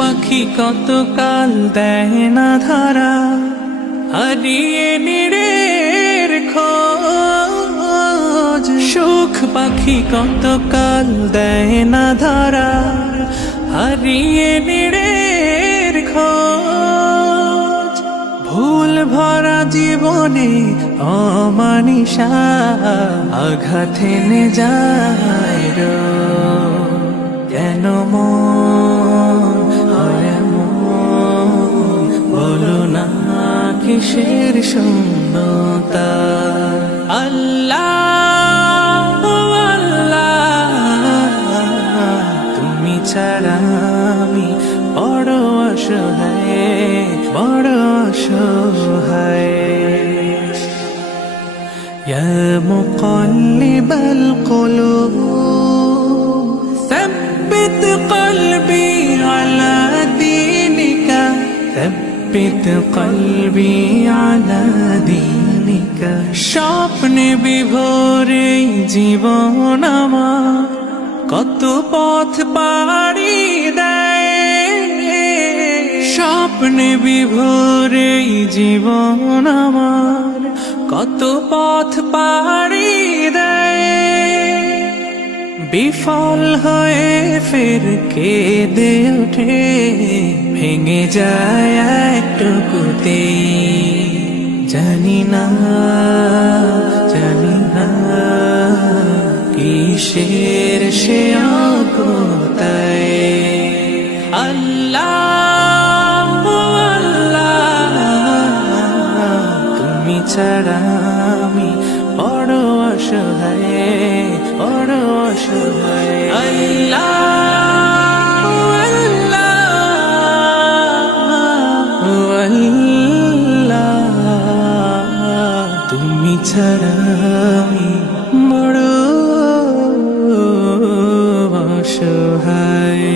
পাখি কতকাল দেয় না ধরা, হারিয়ে নিরের খোঁজ। সুখ পাখি কতকাল দেয় না ধরা, হারিয়ে নিরের খোঁজ। ভুল ভরা জীবনে অমানিসা আঘাত এনে যায় রোজ। কেন মন হয় এমন, বলো না কিসের শূন্যতা। আল্লাহ আল্লাহ, তুমি ছাড়া আমি বড় অসহায়, বড় অসহায়। ইয়া মুকাল্লিবাল কুলুব ثبت قلبي على دينك، ثبت قلبي على دينك। স্বপ্নে বিভোরে জীবন আমার কত পথ পাড়ি দেয়। স্বপ্নে বিভোরে জীবন আমার কত পথ পাড়ি দেয়। বিফল হয়ে ফের কেঁদে ওঠে, ভেঙে যায় একটুকুতে। জানি না কিসের সে অকুতায়। আল্লাহ আল্লাহ, তুমি ছাড়া আমি বড় অসহায়, বড় অসহায়। আল্লাহ আল্লাহ, তুমি ছাড়া আমি বড় অসহায়।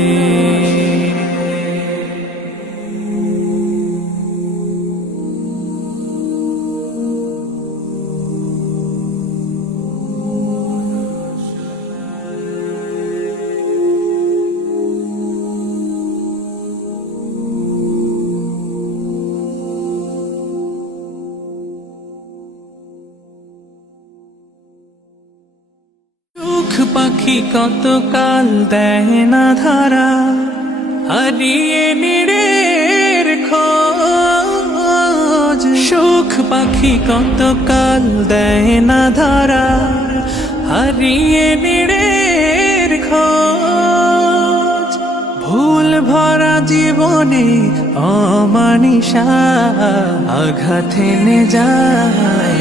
সুখ পাখি কতকাল দেয় না ধরা, হারিয়ে নিরের খোঁজ। সুখ পাখি কতকাল দেয় না ধরা, হারিয়ে নিরের খোঁজ। ভুল ভরা জীবনে অমানিসা আঘাত এনে যায়